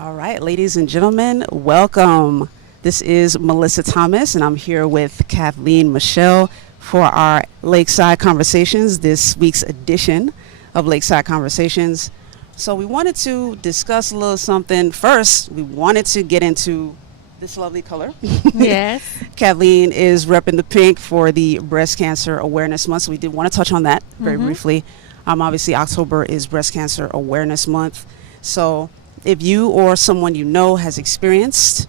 All right, ladies and gentlemen, welcome. This is Mellissa Thomas, and I'm here with Kathleen Michelle for our Lakeside Conversations, this week's edition of Lakeside Conversations. So we wanted to discuss a little something. First, we wanted to get into this lovely color. Yes. Kathleen is repping the pink for the Breast Cancer Awareness Month, so we did want to touch on that very briefly. Obviously, October is Breast Cancer Awareness Month. So if you or someone you know has experienced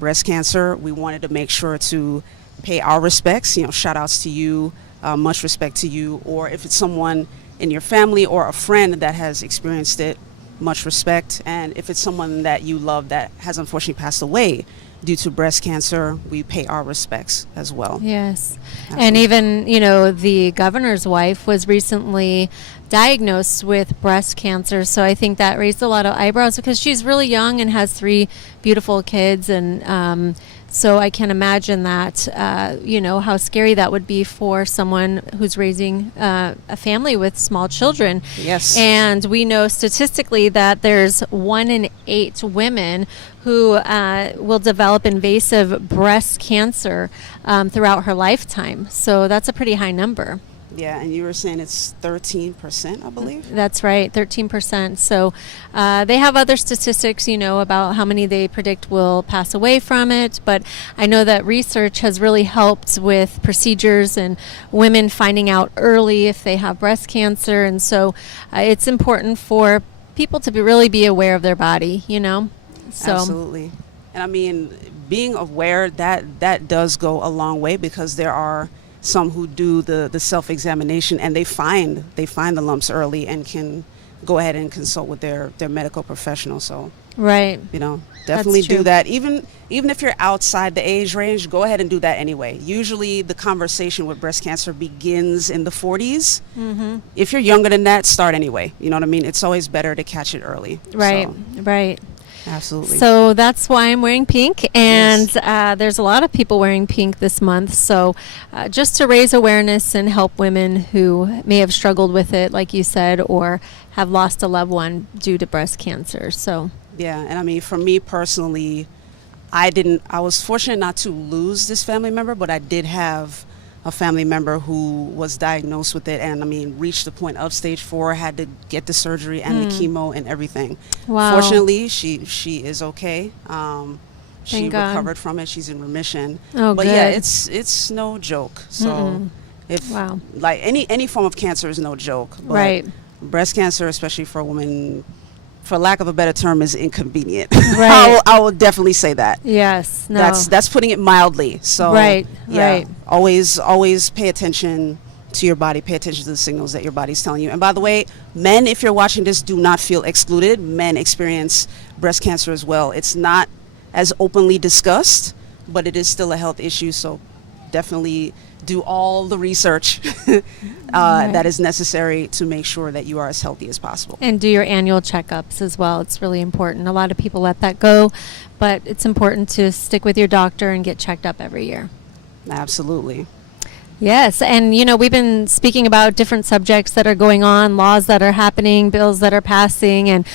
breast cancer, we wanted to make sure to pay our respects, shout outs to you, much respect to you, or if it's someone in your family or a friend that has experienced it, much respect. And if it's someone that you love that has unfortunately passed away due to breast cancer, we pay our respects as well. Yes. Absolutely. And even, the governor's wife was recently diagnosed with breast cancer. So I think that raised a lot of eyebrows because she's really young and has 3 beautiful kids. And so I can imagine that, how scary that would be for someone who's raising a family with small children. Yes. And we know statistically that there's 1 in 8 women who will develop invasive breast cancer throughout her lifetime. So that's a pretty high number. Yeah, and you were saying it's 13%, I believe? That's right, 13%. So they have other statistics, about how many they predict will pass away from it. But I know that research has really helped with procedures and women finding out early if they have breast cancer. And so it's important for people to really be aware of their body, So. Absolutely. And I mean, being aware, that does go a long way, because there are some who do the self-examination and they find the lumps early and can go ahead and consult with their medical professional. So right, definitely do that. Even if you're outside the age range, go ahead and do that anyway. Usually the conversation with breast cancer begins in the 40s. If you're younger than that, start anyway. You know what I mean? It's always better to catch it early. Right, right. Absolutely. So that's why I'm wearing pink, and Yes. There's a lot of people wearing pink this month. So just to raise awareness and help women who may have struggled with it, like you said, or have lost a loved one due to breast cancer. So Yeah, and I mean, for me personally, I was fortunate not to lose this family member, but I did have a family member who was diagnosed with it, and I mean, reached the point of stage 4, had to get the surgery and the chemo and everything. Wow. Fortunately, she is okay. She Thank God. recovered from it. She's in remission. Oh, but good. yeah, it's no joke. So if Wow. like any form of cancer is no joke. But Right. breast cancer, especially for a woman, for lack of a better term, is inconvenient. Right. I will definitely say that. Yes. No. That's putting it mildly. So Right, yeah, right. always pay attention to your body. Pay attention to the signals that your body's telling you. And by the way, men, if you're watching this, do not feel excluded. Men experience breast cancer as well. It's not as openly discussed, but it is still a health issue. So definitely do all the research that is necessary to make sure that you are as healthy as possible. And do your annual checkups as well. It's really important. A lot of people let that go, but it's important to stick with your doctor and get checked up every year. Absolutely. Yes, and we've been speaking about different subjects that are going on, laws that are happening, bills that are passing, and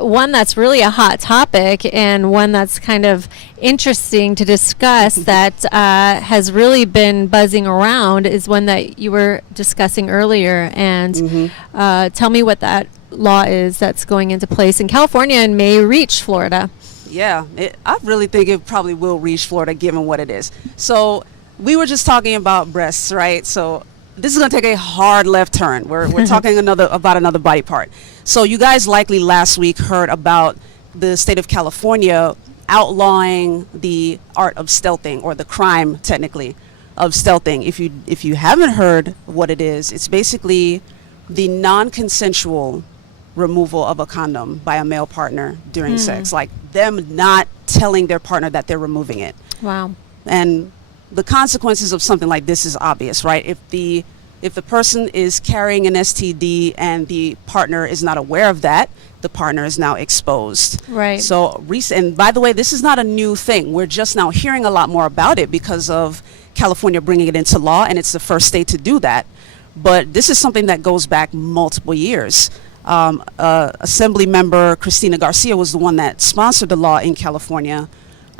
one that's really a hot topic and one that's kind of interesting to discuss that has really been buzzing around is one that you were discussing earlier. And tell me what that law is that's going into place in California and may reach Florida. Yeah, I really think it probably will reach Florida given what it is. So we were just talking about breasts, right? So this is going to take a hard left turn. We're talking about another body part. So you guys likely last week heard about the state of California outlawing the art of stealthing, or the crime technically of stealthing. If you haven't heard what it is, it's basically the non-consensual removal of a condom by a male partner during sex, like them not telling their partner that they're removing it. Wow. And the consequences of something like this is obvious, right? If the person is carrying an STD and the partner is not aware of that, the partner is now exposed. Right. So, and by the way, this is not a new thing. We're just now hearing a lot more about it because of California bringing it into law, and it's the first state to do that. But this is something that goes back multiple years. Assembly member Christina Garcia was the one that sponsored the law in California,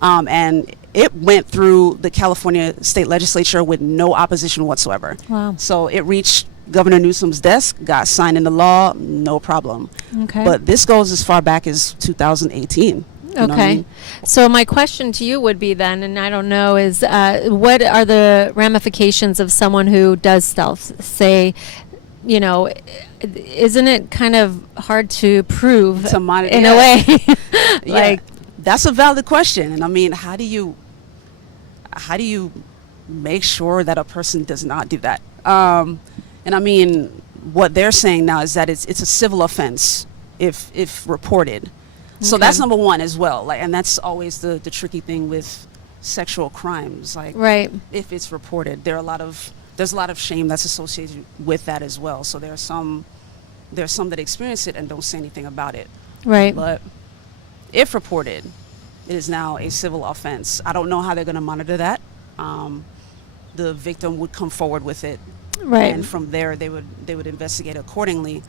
and it went through the California state legislature with no opposition whatsoever. Wow. So it reached Governor Newsom's desk, got signed into law, no problem. Okay. But this goes as far back as 2018. You know what I Okay. mean? So my question to you would be then, and I don't know, is what are the ramifications of someone who does stealth? Say, you know, isn't it kind of hard to prove To monitor, in yeah. a way? Yeah. Like, That's a valid question. And I mean, how do you make sure that a person does not do that? And I mean, what they're saying now is that it's a civil offense if reported. So Okay. that's number one as well. Like, and that's always the tricky thing with sexual crimes. Like, right. if it's reported, there's a lot of shame that's associated with that as well. So there's some that experience it and don't say anything about it. Right. But if reported, it is now a civil offense. I don't know how they're going to monitor that. The victim would come forward with it, Right. and from there they would investigate accordingly.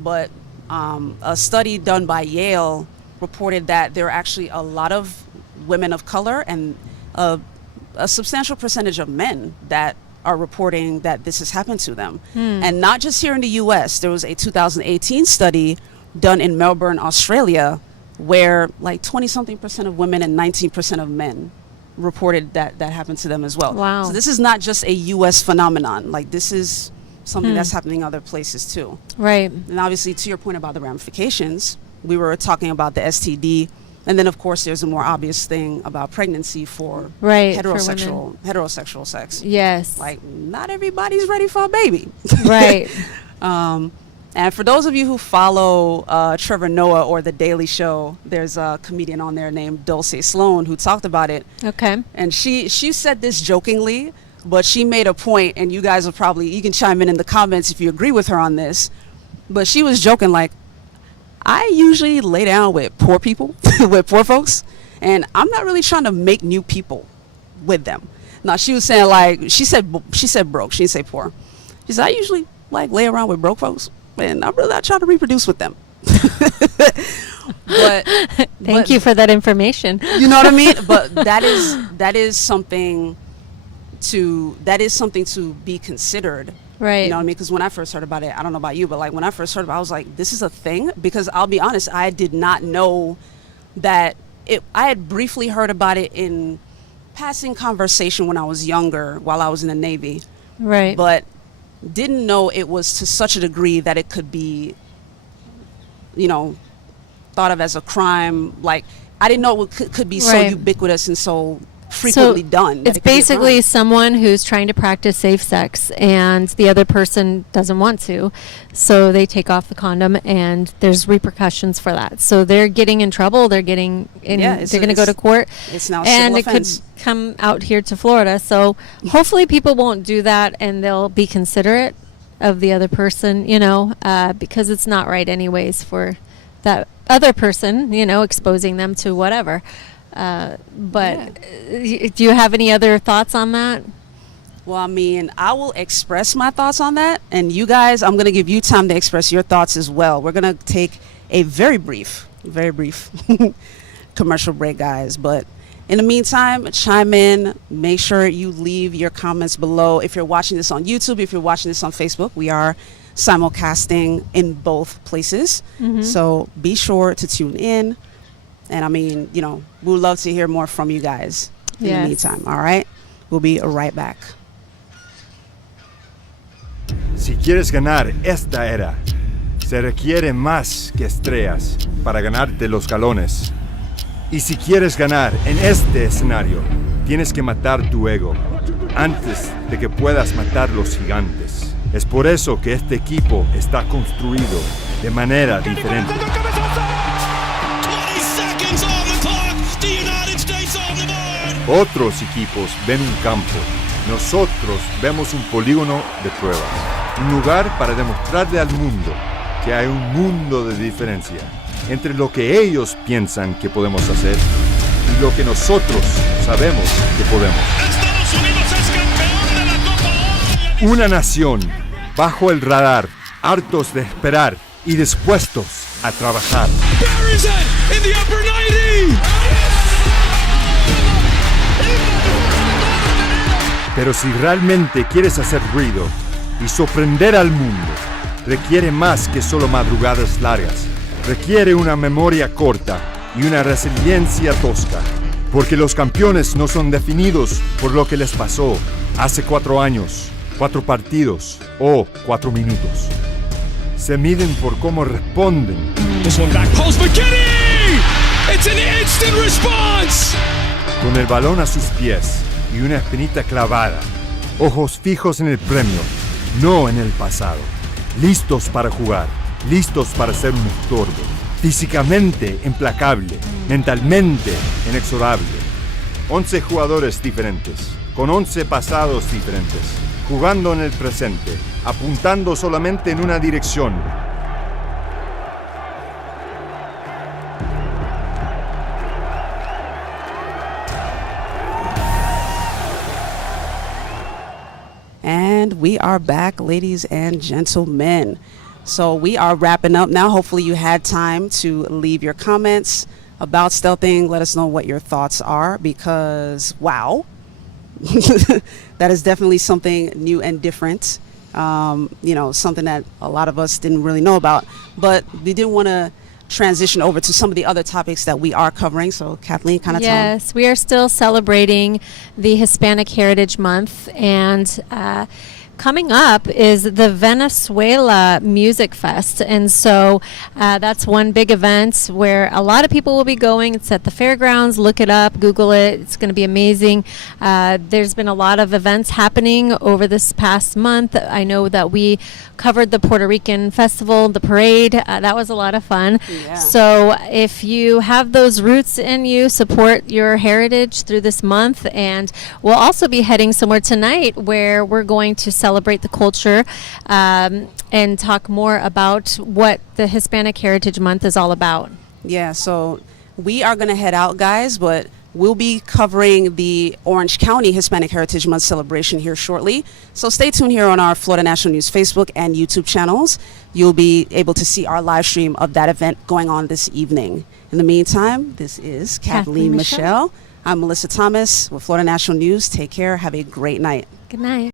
But a study done by Yale reported that there are actually a lot of women of color and a substantial percentage of men that are reporting that this has happened to them. And not just here in the U.S. There was a 2018 study done in Melbourne, Australia, where like 20-something% of women and 19% of men reported that happened to them as well. Wow. So this is not just a U.S. phenomenon. Like, this is something that's happening other places too. Right. And obviously, to your point about the ramifications, we were talking about the STD, and then of course there's a more obvious thing about pregnancy for Right, for heterosexual sex. Yes. Like, not everybody's ready for a baby. Right. And for those of you who follow Trevor Noah or The Daily Show, there's a comedian on there named Dulce Sloan who talked about it. Okay. And she said this jokingly, but she made a point, and you guys will probably, you can chime in the comments if you agree with her on this. But she was joking like, I usually lay down with poor people, with poor folks, and I'm not really trying to make new people with them. Now, she was saying like, she said broke, she didn't say poor. She said, I usually like lay around with broke folks, and I'm really not trying to reproduce with them. But Thank you for that information. you know what I mean? But that is something to be considered. Right. You know what I mean? Because when I first heard about it, I don't know about you, but like when I first heard about it, I was like, this is a thing? Because I'll be honest, I did not know that I had briefly heard about it in passing conversation when I was younger, while I was in the Navy, Right. but didn't know it was to such a degree that it could be, you know, thought of as a crime. Like, I didn't know it could be so Right. ubiquitous and so frequently done. that It's it could be a basically crime. someone who's trying to practice safe sex and the other person doesn't want to. So they take off the condom and there's repercussions for that. So they're getting in trouble. They're getting in, Yeah, they're going to go to court. It's now a And civil it offense. could come out here to Florida. So hopefully people won't do that and they'll be considerate of the other person, you know, because it's not right anyways for that other person, you know, exposing them to whatever. But do you have any other thoughts on that? Well, I mean, I will express my thoughts on that. And you guys, I'm going to give you time to express your thoughts as well. We're going to take a very brief commercial break, guys. But in the meantime, chime in. Make sure you leave your comments below. If you're watching this on YouTube, if you're watching this on Facebook, we are simulcasting in both places. So be sure to tune in. And I mean, you know, we would love to hear more from you guys in the meantime. All right. We'll be right back. Si quieres ganar esta era, se requiere más que estrellas para ganarte los galones. Y si quieres ganar en este escenario, tienes que matar tu ego antes de que puedas matar los gigantes. Es por eso que este equipo está construido de manera diferente. Otros equipos ven un campo, nosotros vemos un polígono de pruebas, un lugar para demostrarle al mundo que hay un mundo de diferencia entre lo que ellos piensan que podemos hacer y lo que nosotros sabemos que podemos. Estados Unidos es campeón de la Copa Oro. Una nación bajo el radar, hartos de esperar y dispuestos a trabajar. Buries it in the upper 90. Pero si realmente quieres hacer ruido y sorprender al mundo, requiere más que solo madrugadas largas. Requiere una memoria corta y una resiliencia tosca. Porque los campeones no son definidos por lo que les pasó hace 4 años, 4 partidos o 4 minutos. Se miden por cómo responden. This one back post McKinney. It's an instant response. Con el balón a sus pies y una espinita clavada. Ojos fijos en el premio, no en el pasado. Listos para jugar, listos para ser un estorbo. Físicamente implacable, mentalmente inexorable. 11 jugadores diferentes, con 11 pasados diferentes, jugando en el presente, apuntando solamente en una dirección. And we are back, ladies and gentlemen. So we are wrapping up now. Hopefully you had time to leave your comments about stealthing. Let us know what your thoughts are, because wow, that is definitely something new and different. Something that a lot of us didn't really know about, but we didn't want to transition over to some of the other topics that we are covering. So Kathleen, kind of tell them. Yes, we are still celebrating the Hispanic Heritage Month, and coming up is the Venezuela Music Fest, and so that's one big event where a lot of people will be going. It's at the fairgrounds. Look it up, Google it. It's going to be amazing. There's been a lot of events happening over this past month. I know that we covered the Puerto Rican festival, the parade. That was a lot of fun. Yeah. So if you have those roots in you, support your heritage through this month. And we'll also be heading somewhere tonight where we're going to celebrate the culture and talk more about what the Hispanic Heritage Month is all about. Yeah, so we are going to head out, guys, but we'll be covering the Orange County Hispanic Heritage Month celebration here shortly. So stay tuned here on our Florida National News Facebook and YouTube channels. You'll be able to see our live stream of that event going on this evening. In the meantime, this is Kathleen Michelle. I'm Mellissa Thomas with Florida National News. Take care. Have a great night. Good night.